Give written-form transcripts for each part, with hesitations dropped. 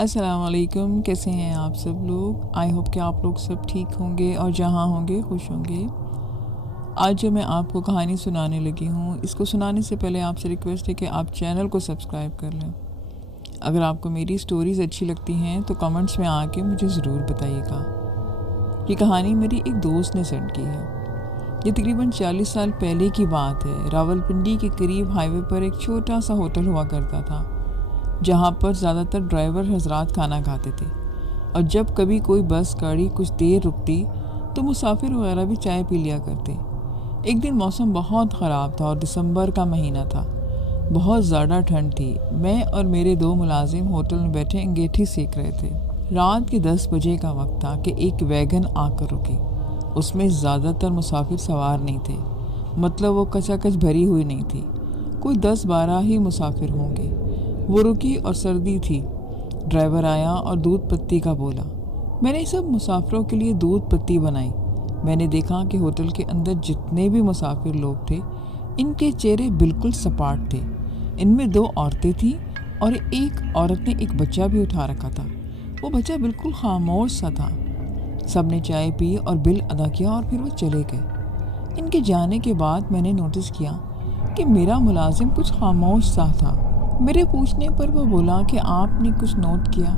السلام علیکم، کیسے ہیں آپ سب لوگ؟ آئی ہوپ کہ آپ لوگ سب ٹھیک ہوں گے اور جہاں ہوں گے خوش ہوں گے۔ آج جو میں آپ کو کہانی سنانے لگی ہوں، اس کو سنانے سے پہلے آپ سے ریکویسٹ ہے کہ آپ چینل کو سبسکرائب کر لیں۔ اگر آپ کو میری سٹوریز اچھی لگتی ہیں تو کمنٹس میں آ کے مجھے ضرور بتائیے گا۔ یہ کہانی میری ایک دوست نے سینڈ کی ہے۔ یہ تقریباً 40 سال پہلے کی بات ہے۔ راولپنڈی کے قریب ہائی وے پر ایک چھوٹا سا ہوٹل ہوا کرتا تھا، جہاں پر زیادہ تر ڈرائیور حضرات کھانا کھاتے تھے، اور جب کبھی کوئی بس گاڑی کچھ دیر رکتی تو مسافر وغیرہ بھی چائے پی لیا کرتے۔ ایک دن موسم بہت خراب تھا اور دسمبر کا مہینہ تھا، بہت زیادہ ٹھنڈ تھی۔ میں اور میرے 2 ملازم ہوٹل میں بیٹھے انگیٹھی سیک رہے تھے۔ رات کے 10 بجے کا وقت تھا کہ ایک ویگن آ کر رکی۔ اس میں زیادہ تر مسافر سوار نہیں تھے، مطلب وہ کچا کچ بھری ہوئی نہیں تھی، کوئی 10-12 ہی مسافر ہوں گے۔ وہ رکی اور سردی تھی۔ ڈرائیور آیا اور دودھ پتی کا بولا۔ میں نے سب مسافروں کے لیے دودھ پتی بنائی۔ میں نے دیکھا کہ ہوٹل کے اندر جتنے بھی مسافر لوگ تھے، ان کے چہرے بالکل سپاٹ تھے۔ ان میں 2 عورتیں تھیں اور ایک عورت نے ایک بچہ بھی اٹھا رکھا تھا۔ وہ بچہ بالکل خاموش سا تھا۔ سب نے چائے پی اور بل ادا کیا اور پھر وہ چلے گئے۔ ان کے جانے کے بعد میں نے نوٹس کیا کہ میرا ملازم کچھ خاموش سا تھا۔ میرے پوچھنے پر وہ بولا کہ آپ نے کچھ نوٹ کیا؟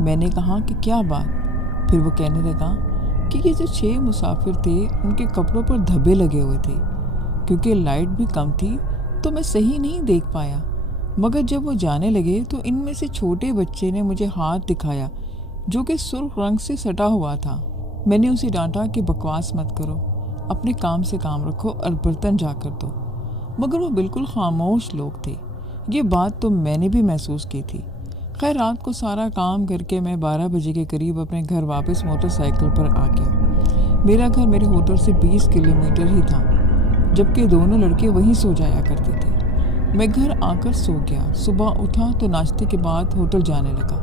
میں نے کہا کہ کیا بات؟ پھر وہ کہنے لگا کہ یہ جو 6 مسافر تھے ان کے کپڑوں پر دھبے لگے ہوئے تھے۔ کیونکہ لائٹ بھی کم تھی تو میں صحیح نہیں دیکھ پایا، مگر جب وہ جانے لگے تو ان میں سے چھوٹے بچے نے مجھے ہاتھ دکھایا جو کہ سرخ رنگ سے سٹا ہوا تھا۔ میں نے اسے ڈانٹا کہ بکواس مت کرو، اپنے کام سے کام رکھو اور برتن جا کر دو، مگر وہ بالکل خاموش لوگ تھے۔ یہ بات تو میں نے بھی محسوس کی تھی۔ خیر، رات کو سارا کام کر کے میں 12 بجے کے قریب اپنے گھر واپس موٹر سائیکل پر آ گیا۔ میرا گھر میرے ہوٹل سے 20 کلومیٹر ہی تھا، جبکہ دونوں لڑکے وہیں سو جایا کرتے تھے۔ میں گھر آ کر سو گیا۔ صبح اٹھا تو ناشتے کے بعد ہوٹل جانے لگا۔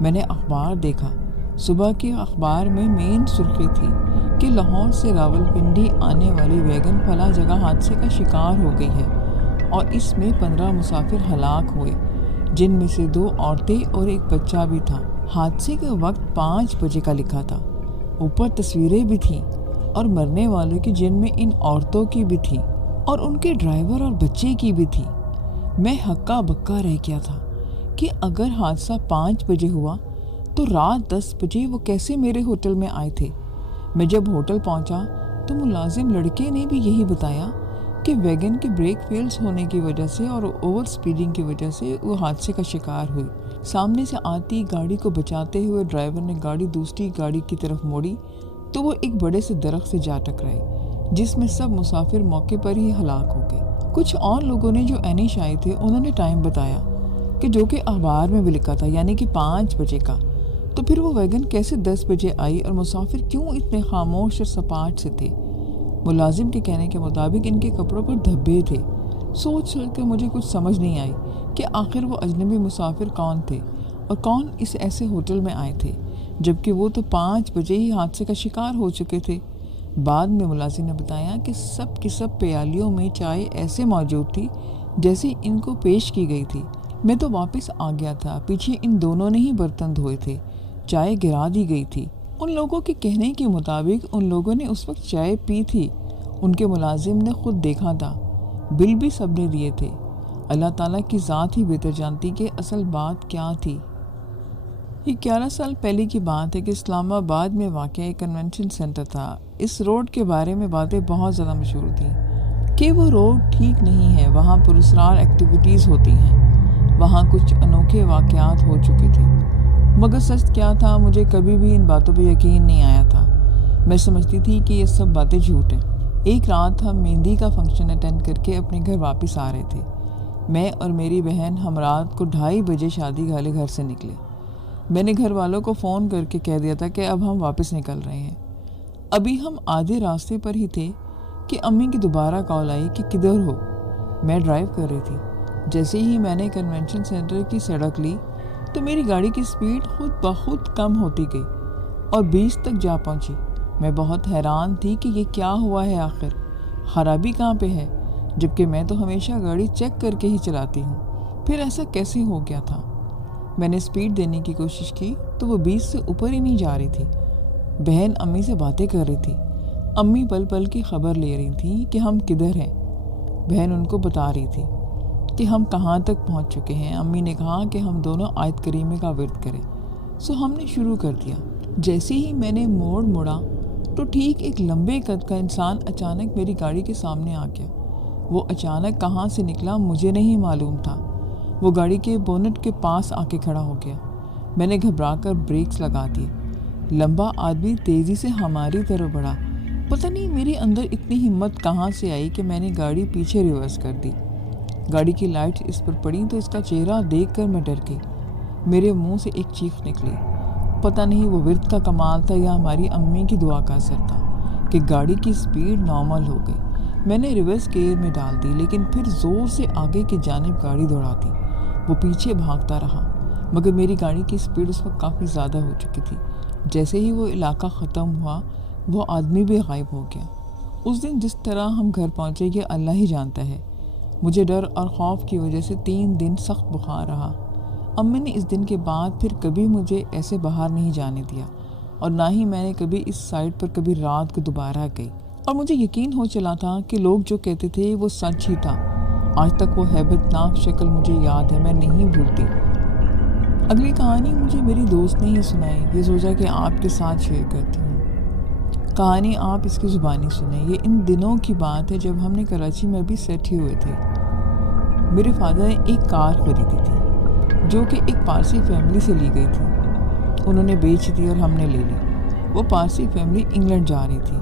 میں نے اخبار دیکھا۔ صبح کے اخبار میں مین سرخی تھی کہ لاہور سے راولپنڈی آنے والی ویگن فلاں جگہ حادثے کا شکار ہو گئی ہے اور اس میں 15 مسافر ہلاک ہوئے، جن میں سے 2 عورتیں اور ایک بچہ بھی تھا۔ حادثے کا وقت 5 بجے کا لکھا تھا۔ اوپر تصویریں بھی تھیں اور مرنے والوں کی، جن میں ان عورتوں کی بھی تھی اور ان کے ڈرائیور اور بچے کی بھی تھی۔ میں ہکا بکا رہ گیا تھا کہ اگر حادثہ 5 بجے ہوا تو رات 10 بجے وہ کیسے میرے ہوٹل میں آئے تھے۔ میں جب ہوٹل پہنچا تو ملازم لڑکے نے بھی یہی بتایا کہ ویگن کے بریک فیلز ہونے کی وجہ سے اور اوور سپیڈنگ کی وجہ سے وہ حادثے کا شکار ہوئی۔ سامنے سے آتی گاڑی کو بچاتے ہوئے ڈرائیور نے گاڑی دوسری گاڑی کی طرف موڑی تو وہ ایک بڑے سے درخت سے جا ٹکرائے، جس میں سب مسافر موقع پر ہی ہلاک ہو گئے۔ کچھ اور لوگوں نے جو اینش آئے تھے انہوں نے ٹائم بتایا کہ جو کہ اخبار میں بھی لکھا تھا، یعنی کہ 5 بجے کا۔ تو پھر وہ ویگن کیسے 10 بجے آئی اور مسافر کیوں اتنے خاموش اور سپاٹ سے تھے؟ ملازم کے کہنے کے مطابق ان کے کپڑوں پر دھبے تھے۔ سوچ کر مجھے کچھ سمجھ نہیں آئی کہ آخر وہ اجنبی مسافر کون تھے اور کون اس ایسے ہوٹل میں آئے تھے، جبکہ وہ تو 5 بجے ہی حادثے کا شکار ہو چکے تھے۔ بعد میں ملازم نے بتایا کہ سب کی سب پیالیوں میں چائے ایسے موجود تھی جیسے ان کو پیش کی گئی تھی۔ میں تو واپس آ گیا تھا۔ پیچھے ان دونوں نے ہی برتن دھوئے تھے، چائے گرا دی گئی تھی۔ ان لوگوں کے کہنے کے مطابق ان لوگوں نے اس وقت چائے پی تھی۔ ان کے ملازم نے خود دیکھا تھا، بل بھی سب نے دیے تھے۔ اللہ تعالیٰ کی ذات ہی بہتر جانتی کہ اصل بات کیا تھی۔ یہ 11 سال پہلے کی بات ہے کہ اسلام آباد میں واقع ایک کنونشن سینٹر تھا۔ اس روڈ کے بارے میں باتیں بہت زیادہ مشہور تھیں کہ وہ روڈ ٹھیک نہیں ہے، وہاں پراسرار ایکٹیویٹیز ہوتی ہیں، وہاں کچھ انوکھے واقعات ہو چکے تھے۔ مگر سچ کیا تھا، مجھے کبھی بھی ان باتوں پہ یقین نہیں آیا تھا۔ میں سمجھتی تھی کہ یہ سب باتیں جھوٹ ہیں۔ ایک رات ہم مہندی کا فنکشن اٹینڈ کر کے اپنے گھر واپس آ رہے تھے۔ میں اور میری بہن ہم رات کو 2:30 بجے شادی والے گھر سے نکلے۔ میں نے گھر والوں کو فون کر کے کہہ دیا تھا کہ اب ہم واپس نکل رہے ہیں۔ ابھی ہم آدھے راستے پر ہی تھے کہ امی کی دوبارہ کال آئی کہ کدھر ہو۔ میں ڈرائیو کر رہی تھی۔ جیسے ہی میں نے کنونشن سینٹر کی سڑک لی تو میری گاڑی کی سپیڈ خود بخود کم ہوتی گئی اور 20 تک جا پہنچی۔ میں بہت حیران تھی کہ یہ کیا ہوا ہے، آخر خرابی کہاں پہ ہے، جبکہ میں تو ہمیشہ گاڑی چیک کر کے ہی چلاتی ہوں۔ پھر ایسا کیسے ہو گیا تھا؟ میں نے سپیڈ دینے کی کوشش کی تو وہ 20 سے اوپر ہی نہیں جا رہی تھی۔ بہن امی سے باتیں کر رہی تھی۔ امی پل پل کی خبر لے رہی تھیں کہ ہم کدھر ہیں۔ بہن ان کو بتا رہی تھی کہ ہم کہاں تک پہنچ چکے ہیں۔ امی نے کہا کہ ہم دونوں آیت کریمہ کا ورد کریں، سو ہم نے شروع کر دیا۔ جیسے ہی میں نے موڑا تو ٹھیک ایک لمبے قد کا انسان اچانک میری گاڑی کے سامنے آ گیا۔ وہ اچانک کہاں سے نکلا مجھے نہیں معلوم تھا۔ وہ گاڑی کے بونٹ کے پاس آ کے کھڑا ہو گیا۔ میں نے گھبرا کر بریکس لگا دیے۔ لمبا آدمی تیزی سے ہماری طرف بڑھا۔ پتہ نہیں میرے اندر اتنی ہمت کہاں سے آئی کہ میں نے گاڑی پیچھے ریورس کر دی۔ گاڑی کی لائٹ اس پر پڑی تو اس کا چہرہ دیکھ کر میں ڈر گئی۔ میرے منہ سے ایک چیخ نکلی۔ پتہ نہیں وہ ورد کا کمال تھا یا ہماری امی کی دعا کا اثر تھا کہ گاڑی کی سپیڈ نارمل ہو گئی۔ میں نے ریورس گیئر میں ڈال دی لیکن پھر زور سے آگے کی جانب گاڑی دوڑا دی۔ وہ پیچھے بھاگتا رہا مگر میری گاڑی کی سپیڈ اس وقت کافی زیادہ ہو چکی تھی۔ جیسے ہی وہ علاقہ ختم ہوا وہ آدمی بھی غائب ہو گیا۔ اس دن جس طرح ہم گھر پہنچے یہ اللہ ہی جانتا ہے۔ مجھے ڈر اور خوف کی وجہ سے 3 دن سخت بخار رہا۔ امی نے اس دن کے بعد پھر کبھی مجھے ایسے باہر نہیں جانے دیا اور نہ ہی میں نے کبھی اس سائٹ پر کبھی رات کو دوبارہ گئی۔ اور مجھے یقین ہو چلا تھا کہ لوگ جو کہتے تھے وہ سچ ہی تھا۔ آج تک وہ ہیبت ناک شکل مجھے یاد ہے، میں نہیں بھولتی۔ اگلی کہانی مجھے میری دوست نے ہی سنائی، یہ سوچا کہ آپ کے ساتھ شیئر کرتی ہوں۔ کہانی آپ اس کی زبانی سنیں۔ یہ ان دنوں کی بات ہے جب ہم نے کراچی میں بھی سیٹ ہی ہوئے تھے۔ میرے فادر نے ایک کار خریدی تھی جو کہ ایک پارسی فیملی سے لی گئی تھی۔ انہوں نے بیچ دی اور ہم نے لے لی۔ وہ پارسی فیملی انگلینڈ جا رہی تھی۔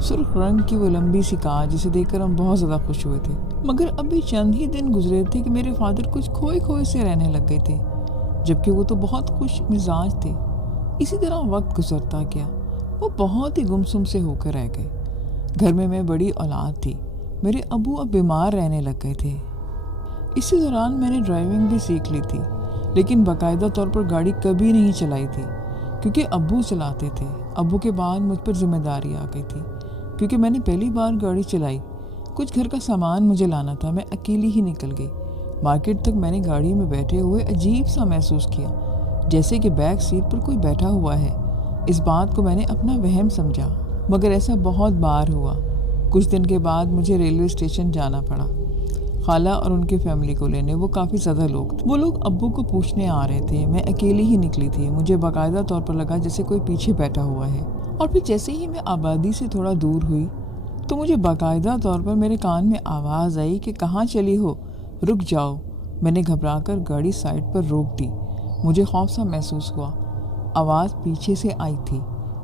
سرخ رنگ کی وہ لمبی سی کار جسے دیکھ کر ہم بہت زیادہ خوش ہوئے تھے۔ مگر ابھی چند ہی دن گزرے تھے کہ میرے فادر کچھ کھوئے سے رہنے لگ گئے تھے، جبکہ وہ تو بہت خوش مزاج تھے۔ اسی طرح وقت گزرتا گیا، وہ بہت ہی گمسم سے ہو کر رہ گئے۔ گھر میں بڑی اولاد تھی۔ میرے ابو اب بیمار رہنے لگ گئے تھے۔ اسی دوران میں نے ڈرائیونگ بھی سیکھ لی تھی لیکن باقاعدہ طور پر گاڑی کبھی نہیں چلائی تھی کیونکہ ابو چلاتے تھے۔ ابو کے بعد مجھ پر ذمہ داری آ گئی تھی کیونکہ میں نے پہلی بار گاڑی چلائی۔ کچھ گھر کا سامان مجھے لانا تھا، میں اکیلی ہی نکل گئی۔ مارکیٹ تک میں نے گاڑی میں بیٹھے ہوئے عجیب سا محسوس کیا، جیسے کہ بیک سیٹ پر کوئی بیٹھا ہوا ہے۔ اس بات کو میں نے اپنا وہم سمجھا مگر ایسا بہت بار ہوا۔ کچھ دن کے بعد مجھے ریلوے اسٹیشن جانا پڑا خالہ اور ان کی فیملی کو لینے۔ وہ کافی زیادہ لوگ تھے۔ وہ لوگ ابو کو پوچھنے آ رہے تھے۔ میں اکیلی ہی نکلی تھی۔ مجھے باقاعدہ طور پر لگا جیسے کوئی پیچھے بیٹھا ہوا ہے۔ اور پھر جیسے ہی میں آبادی سے تھوڑا دور ہوئی تو مجھے باقاعدہ طور پر میرے کان میں آواز آئی کہ کہاں چلی ہو، رک جاؤ۔ میں نے گھبرا کر گاڑی سائڈ پر روک دی۔ مجھے خوف سا محسوس ہوا۔ آواز پیچھے سے آئی تھی۔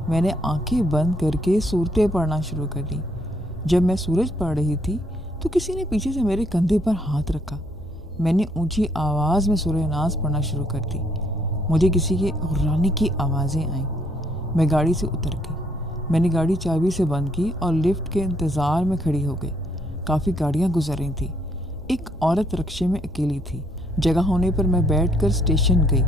میں نے آنکھیں بند کر کے صورتیں پڑھنا شروع کر دی۔ جب میں سورج پڑھ رہی تھی تو کسی نے پیچھے سے میرے کندھے پر ہاتھ رکھا۔ میں نے اونچی آواز میں سورہ ناس پڑھنا شروع کر دی۔ مجھے کسی کے غرانے کی آوازیں آئیں۔ میں گاڑی سے اتر گئی۔ میں نے گاڑی چابی سے بند کی اور لفٹ کے انتظار میں کھڑی ہو گئی۔ کافی گاڑیاں گزر رہی تھیں۔ ایک عورت رکشے میں اکیلی تھی۔ جگہ ہونے پر میں بیٹھ کر اسٹیشن گئی۔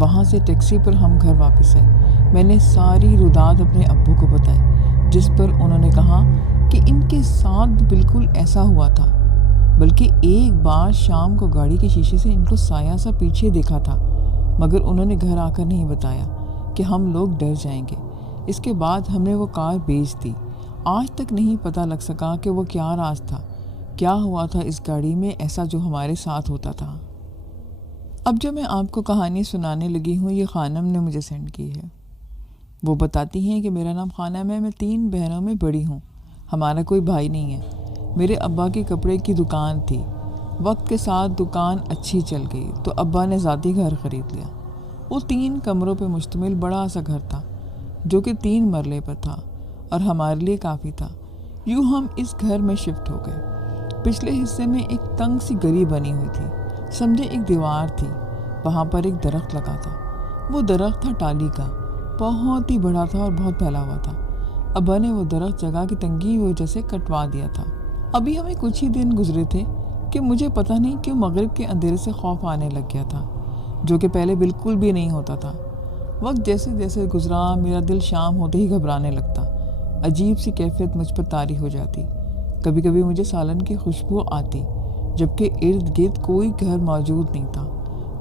وہاں سے ٹیکسی پر ہم گھر واپس آئے۔ میں نے ساری رودات اپنے ابو کو بتائی جس پر انہوں نے کہا کہ ان کے ساتھ بالکل ایسا ہوا تھا، بلکہ ایک بار شام کو گاڑی کے شیشے سے ان کو سایہ سا پیچھے دیکھا تھا، مگر انہوں نے گھر آ کر نہیں بتایا کہ ہم لوگ ڈر جائیں گے۔ اس کے بعد ہم نے وہ کار بیچ دی۔ آج تک نہیں پتہ لگ سکا کہ وہ کیا راز تھا، کیا ہوا تھا اس گاڑی میں ایسا جو ہمارے ساتھ ہوتا تھا۔ اب جو میں آپ کو کہانی سنانے لگی ہوں یہ خانم نے مجھے سینڈ کی ہے۔ وہ بتاتی ہیں کہ میرا نام خانم ہے، میں 3 بہنوں میں بڑی ہوں، ہمارا کوئی بھائی نہیں ہے۔ میرے ابا کی کپڑے کی دکان تھی۔ وقت کے ساتھ دکان اچھی چل گئی تو ابا نے ذاتی گھر خرید لیا۔ وہ 3 کمروں پہ مشتمل بڑا سا گھر تھا جو کہ 3 مرلے پر تھا اور ہمارے لیے کافی تھا۔ یوں ہم اس گھر میں شفٹ ہو گئے۔ پچھلے حصے میں ایک تنگ سی گلی بنی ہوئی تھی، سمجھے ایک دیوار تھی، وہاں پر ایک درخت لگا تھا۔ وہ درخت تھا ٹالی کا، بہت ہی بڑا تھا اور بہت پھیلا ہوا تھا۔ ابا نے وہ درخت جگہ کی تنگی کی وجہ سے کٹوا دیا تھا۔ ابھی ہمیں کچھ ہی دن گزرے تھے کہ مجھے پتہ نہیں کیوں مغرب کے اندھیرے سے خوف آنے لگ گیا تھا، جو کہ پہلے بالکل بھی نہیں ہوتا تھا۔ وقت جیسے جیسے گزرا میرا دل شام ہوتے ہی گھبرانے لگتا، عجیب سی کیفیت مجھ پر طاری ہو جاتی۔ کبھی کبھی مجھے سالن کی خوشبو آتی جبکہ ارد گرد کوئی گھر موجود نہیں تھا۔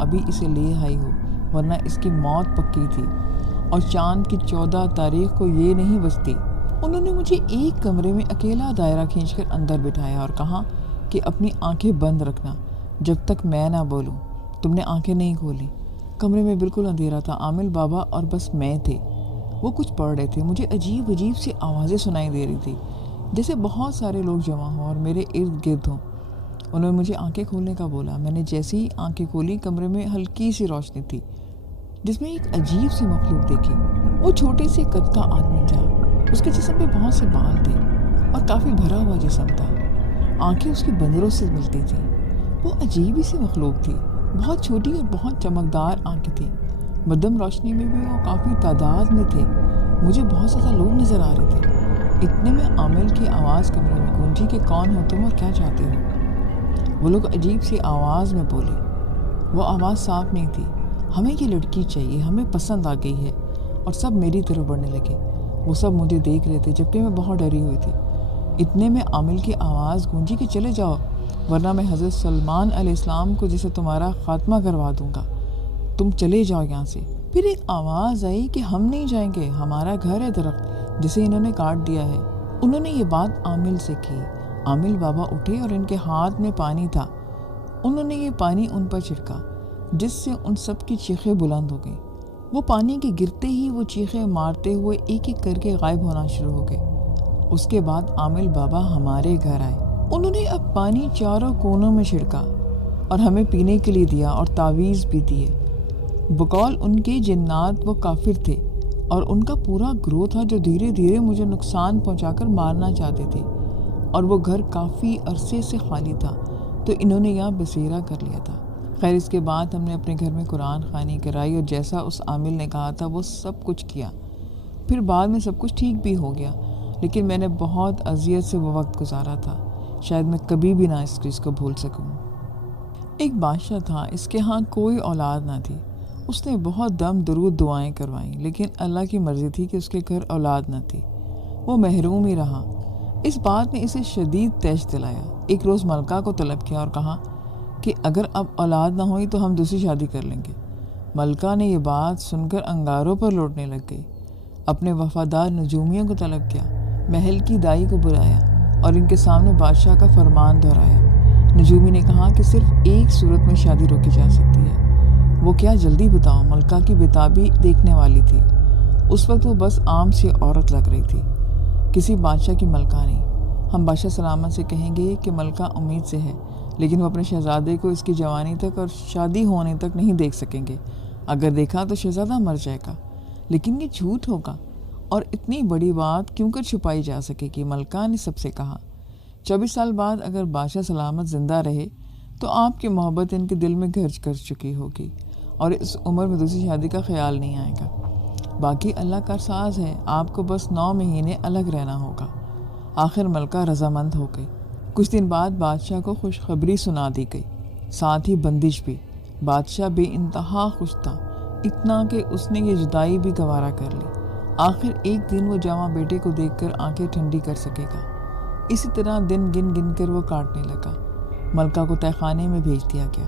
ابھی اسے لے آئی ہو، ورنہ اس کی موت پکی تھی، اور چاند کی 14 تاریخ کو یہ نہیں بچتی۔ انہوں نے مجھے ایک کمرے میں اکیلا دائرہ کھینچ کر اندر بٹھایا اور کہا کہ اپنی آنکھیں بند رکھنا جب تک میں نہ بولوں۔ تم نے آنکھیں نہیں کھولی۔ کمرے میں بالکل اندھیرا تھا، عامل بابا اور بس میں تھے۔ وہ کچھ پڑھ رہے تھے۔ مجھے عجیب عجیب سی آوازیں سنائی دے رہی تھی، جیسے بہت سارے لوگ جمع ہوں اور میرے ارد گرد ہوں۔ انہوں نے مجھے آنکھیں کھولنے کا بولا۔ میں نے جیسے ہی آنکھیں کھولی، کمرے میں ہلکی سی روشنی تھی جس میں ایک عجیب سی مخلوق دیکھی۔ وہ چھوٹے سے قد کا آدمی تھا، اس کے جسم پہ بہت سے بال تھے اور کافی بھرا ہوا جسم تھا۔ آنکھیں اس کی بندروں سے ملتی تھیں۔ وہ عجیب ہی سی مخلوق تھی، بہت چھوٹی اور بہت چمکدار آنکھیں تھیں۔ مدھم روشنی میں بھی وہ کافی تعداد میں تھے۔ مجھے بہت زیادہ لوگ نظر آ رہے تھے۔ اتنے میں عامل کی آواز کمرے میں گونجی کہ کون ہو تم اور کیا چاہتے ہو؟ وہ لوگ عجیب سی آواز میں بولے۔ وہ آواز صاف نہیں تھی۔ ہمیں یہ لڑکی چاہیے، ہمیں پسند آ گئی ہے، اور سب میری طرف بڑھنے لگے۔ وہ سب مجھے دیکھ رہے تھے جبکہ میں بہت ڈری ہوئی تھی۔ اتنے میں عامل کی آواز گونجی کہ چلے جاؤ، ورنہ میں حضرت سلمان علیہ السلام کو جسے تمہارا خاتمہ کروا دوں گا۔ تم چلے جاؤ یہاں سے۔ پھر ایک آواز آئی کہ ہم نہیں جائیں گے، ہمارا گھر ہے درخت جسے انہوں نے کاٹ دیا ہے۔ انہوں نے یہ بات عامل سے کی۔ عامل بابا اٹھے اور ان کے ہاتھ میں پانی تھا۔ انہوں نے یہ پانی ان پر چھڑکا، جس سے ان سب کی چیخیں بلند ہو گئیں۔ وہ پانی کے گرتے ہی وہ چیخیں مارتے ہوئے ایک ایک کر کے غائب ہونا شروع ہو گئے۔ اس کے بعد عامل بابا ہمارے گھر آئے۔ انہوں نے اب پانی چاروں کونوں میں چھڑکا اور ہمیں پینے کے لیے دیا اور تعویذ بھی دیے۔ بقول ان کے جنات وہ کافر تھے اور ان کا پورا گروہ تھا جو دھیرے دھیرے مجھے نقصان پہنچا کر مارنا چاہتے تھے، اور وہ گھر کافی عرصے سے خالی تھا تو انہوں نے یہاں بسیرا کر لیا تھا۔ خیر، اس کے بعد ہم نے اپنے گھر میں قرآن خوانی کرائی اور جیسا اس عامل نے کہا تھا وہ سب کچھ کیا۔ پھر بعد میں سب کچھ ٹھیک بھی ہو گیا، لیکن میں نے بہت اذیت سے وہ وقت گزارا تھا۔ شاید میں کبھی بھی نہ اس چیز کو بھول سکوں۔ ایک بادشاہ تھا، اس کے ہاں کوئی اولاد نہ تھی۔ اس نے بہت دم درود دعائیں کروائیں، لیکن اللہ کی مرضی تھی کہ اس کے گھر اولاد نہ تھی۔ وہ محروم ہی رہا۔ اس بات نے اسے شدید طیش دلایا۔ ایک روز ملکہ کو طلب کیا اور کہا کہ اگر اب اولاد نہ ہوئی تو ہم دوسری شادی کر لیں گے۔ ملکہ نے یہ بات سن کر انگاروں پر لوٹنے لگ گئی۔ اپنے وفادار نجومیوں کو طلب کیا، محل کی دائی کو بلایا اور ان کے سامنے بادشاہ کا فرمان دہرایا۔ نجومی نے کہا کہ صرف ایک صورت میں شادی روکی جا سکتی ہے۔ وہ کیا؟ جلدی بتاؤ۔ ملکہ کی بےتابی دیکھنے والی تھی۔ اس وقت وہ بس عام سی عورت لگ رہی تھی، کسی بادشاہ کی ملکہ نہیں۔ ہم بادشاہ سلامت سے کہیں گے کہ ملکہ امید سے ہے، لیکن وہ اپنے شہزادے کو اس کی جوانی تک اور شادی ہونے تک نہیں دیکھ سکیں گے۔ اگر دیکھا تو شہزادہ مر جائے گا، لیکن یہ جھوٹ ہوگا اور اتنی بڑی بات کیوں کر چھپائی جا سکے گی؟ ملکہ نے سب سے کہا۔ 24 سال بعد اگر بادشاہ سلامت زندہ رہے تو آپ کی محبت ان کے دل میں گھر کر چکی ہوگی اور اس عمر میں دوسری شادی کا خیال نہیں آئے گا۔ باقی اللہ کا ساز ہے، آپ کو بس 9 مہینے الگ رہنا ہوگا۔ آخر ملکہ رضامند ہو گئی۔ کچھ دن بعد بادشاہ کو خوشخبری سنا دی گئی، ساتھ ہی بندش بھی۔ بادشاہ بے انتہا خوش تھا، اتنا کہ اس نے یہ جدائی بھی گوارا کر لی۔ آخر ایک دن وہ جواں بیٹے کو دیکھ کر آنکھیں ٹھنڈی کر سکے گا۔ اسی طرح دن گن گن کر وہ کاٹنے لگا۔ ملکہ کو تہہ خانے میں بھیج دیا گیا۔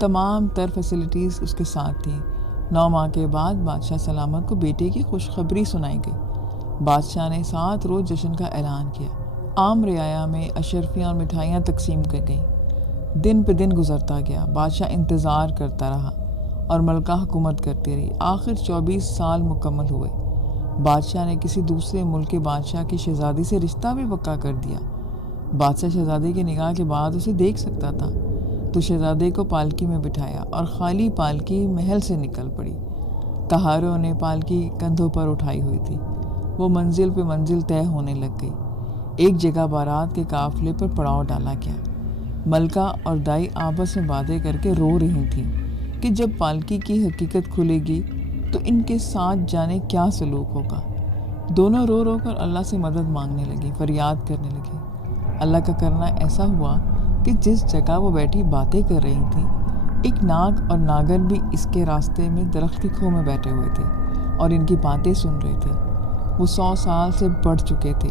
تمام تر فیسلٹیز اس کے ساتھ تھیں۔ 9 ماہ کے بعد بادشاہ سلامت کو بیٹے کی خوشخبری سنائی گئی۔ بادشاہ نے 7 روز جشن کا اعلان کیا۔ عام رعایا میں اشرفیاں اور مٹھائیاں تقسیم کر گئیں۔ دن پہ دن گزرتا گیا۔ بادشاہ انتظار کرتا رہا اور ملکہ حکومت کرتی رہی۔ آخر 24 سال مکمل ہوئے۔ بادشاہ نے کسی دوسرے ملک کے بادشاہ کی شہزادی سے رشتہ بھی پکا کر دیا۔ بادشاہ شہزادے کے نکاح کے بعد اسے دیکھ سکتا تھا، تو شہزادے کو پالکی میں بٹھایا اور خالی پالکی محل سے نکل پڑی۔ کہاروں نے پالکی کندھوں پر اٹھائی ہوئی تھی۔ وہ منزل پہ منزل طے ہونے لگ گئی۔ ایک جگہ بارات کے قافلے پر پڑاؤ ڈالا گیا۔ ملکہ اور دائی آپس میں باتیں کر کے رو رہی تھیں کہ جب پالکی کی حقیقت کھلے گی تو ان کے ساتھ جانے کیا سلوک ہوگا۔ دونوں رو رو کر اللہ سے مدد مانگنے لگی، فریاد کرنے لگی۔ اللہ کا کرنا ایسا ہوا کہ جس جگہ وہ بیٹھی باتیں کر رہی تھیں، ایک ناگ اور ناگر بھی اس کے راستے میں درخت کی کھو میں بیٹھے ہوئے تھے اور ان کی باتیں سن رہے تھے۔ وہ 100 سال سے بڑھ چکے تھے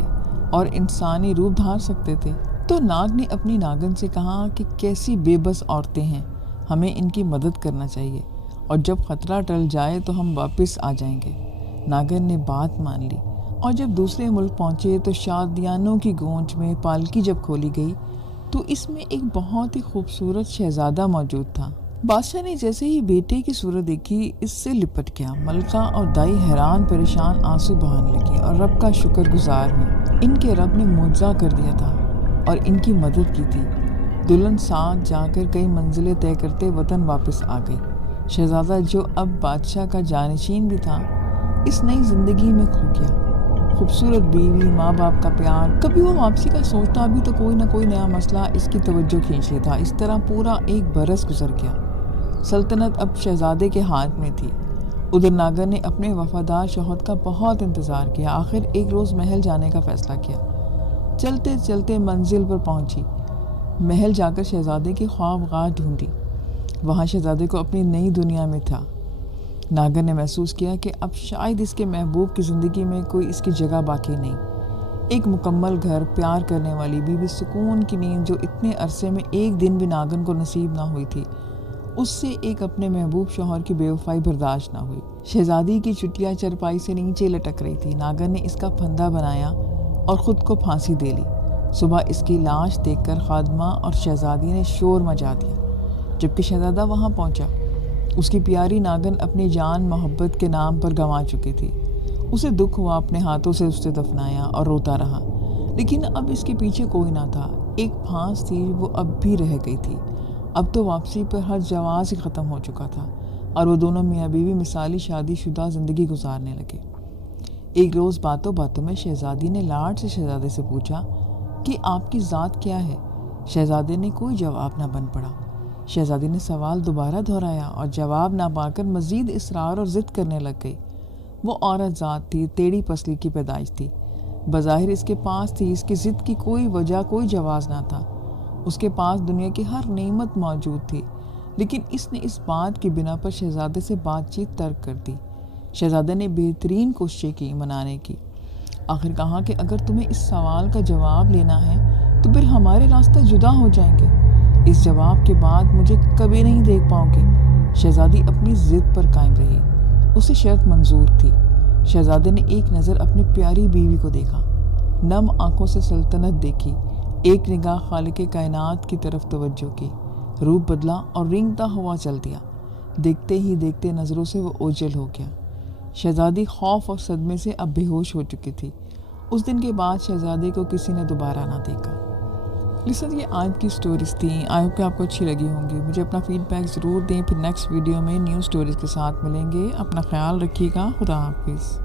اور انسانی روپ دھار سکتے تھے۔ تو ناگ نے اپنی ناگن سے کہا کہ کیسی بے بس عورتیں ہیں، ہمیں ان کی مدد کرنا چاہیے اور جب خطرہ ٹل جائے تو ہم واپس آ جائیں گے۔ ناگر نے بات مان لی اور جب دوسرے ملک پہنچے تو شادیانوں کی گونج میں پالکی جب کھولی گئی تو اس میں ایک بہت ہی خوبصورت شہزادہ موجود تھا۔ بادشاہ نے جیسے ہی بیٹے کی صورت دیکھی اس سے لپٹ گیا۔ ملکہ اور دائی حیران پریشان آنسو بہانے لگی اور رب کا شکر گزار ہوں، ان کے رب نے معجزہ کر دیا تھا اور ان کی مدد کی تھی۔ دلہن ساتھ جا کر کئی منزلیں طے کرتے وطن واپس آ گئی۔ شہزادہ جو اب بادشاہ کا جانشین بھی تھا اس نئی زندگی میں کھو گیا۔ خوبصورت بیوی، ماں باپ کا پیار، کبھی وہ واپسی کا سوچتا بھی تو کوئی نہ کوئی نیا مسئلہ اس کی توجہ کھینچ لیتا۔ اس طرح پورا ایک برس گزر گیا۔ سلطنت اب شہزادے کے ہاتھ میں تھی۔ ادھر ناگر نے اپنے وفادار شوہر کا بہت انتظار کیا۔ آخر ایک روز محل جانے کا فیصلہ کیا۔ چلتے چلتے منزل پر پہنچی۔ محل جا کر شہزادے کی خوابگاہ ڈھونڈی۔ وہاں شہزادے کو اپنی نئی دنیا میں تھا۔ ناگر نے محسوس کیا کہ اب شاید اس کے محبوب کی زندگی میں کوئی اس کی جگہ باقی نہیں۔ ایک مکمل گھر، پیار کرنے والی بیوی، سکون کی نیند جو اتنے عرصے میں ایک دن بھی ناگر کو نصیب نہ ہوئی تھی، اس سے ایک اپنے محبوب شوہر کی بے وفائی برداشت نہ ہوئی۔ شہزادی کی چٹیا چرپائی سے نیچے لٹک رہی تھی۔ ناگر نے اس کا پھندا بنایا اور خود کو پھانسی دے لی۔ صبح اس کی لاش دیکھ کر خادمہ اور شہزادی نے شور مچا دیا۔ جبکہ شہزادہ وہاں پہنچا، اس کی پیاری ناگن اپنی جان محبت کے نام پر گنوا چکی تھی۔ اسے دکھ ہوا، اپنے ہاتھوں سے اسے دفنایا اور روتا رہا، لیکن اب اس کے پیچھے کوئی نہ تھا۔ ایک پھانس تھی، وہ اب بھی رہ گئی تھی۔ اب تو واپسی پر ہر جواز ہی ختم ہو چکا تھا اور وہ دونوں میاں بیوی مثالی شادی شدہ زندگی گزارنے لگے۔ ایک روز باتوں باتوں میں شہزادی نے لاڈ سے شہزادے سے پوچھا کہ آپ کی ذات کیا ہے؟ شہزادے نے کوئی جواب نہ بن پڑا۔ شہزادی نے سوال دوبارہ دہرایا اور جواب نہ پا کر مزید اصرار اور ضد کرنے لگ گئی۔ وہ عورت ذات تھی، ٹیڑھی پسلی کی پیدائش تھی۔ بظاہر اس کے پاس تھی، اس کی ضد کی کوئی وجہ، کوئی جواز نہ تھا۔ اس کے پاس دنیا کی ہر نعمت موجود تھی، لیکن اس نے اس بات کی بنا پر شہزادے سے بات چیت ترک کر دی۔ شہزادے نے بہترین کوششیں کی منانے کی۔ آخر کہا کہ اگر تمہیں اس سوال کا جواب لینا ہے تو پھر ہمارے راستے جدا ہو جائیں گے۔ اس جواب کے بعد مجھے کبھی نہیں دیکھ پاؤ گے۔ شہزادی اپنی ضد پر قائم رہی۔ اسے شرط منظور تھی۔ شہزادے نے ایک نظر اپنی پیاری بیوی کو دیکھا، نم آنکھوں سے سلطنت دیکھی، ایک نگاہ خالق کائنات کی طرف توجہ کی، روپ بدلا اور رینگتا ہوا چل دیا۔ دیکھتے ہی دیکھتے نظروں سے وہ اوجھل ہو گیا۔ شہزادی خوف اور صدمے سے اب بے ہوش ہو چکی تھی۔ اس دن کے بعد شہزادے کو کسی نے دوبارہ نہ دیکھا۔ لسن، یہ آج کی سٹوریز تھیں۔ آئی ہوپ کہ آپ کو اچھی لگی ہوں گی۔ مجھے اپنا فیڈ بیک ضرور دیں۔ پھر نیکسٹ ویڈیو میں نیو سٹوریز کے ساتھ ملیں گے۔ اپنا خیال رکھیے گا۔ خدا حافظ۔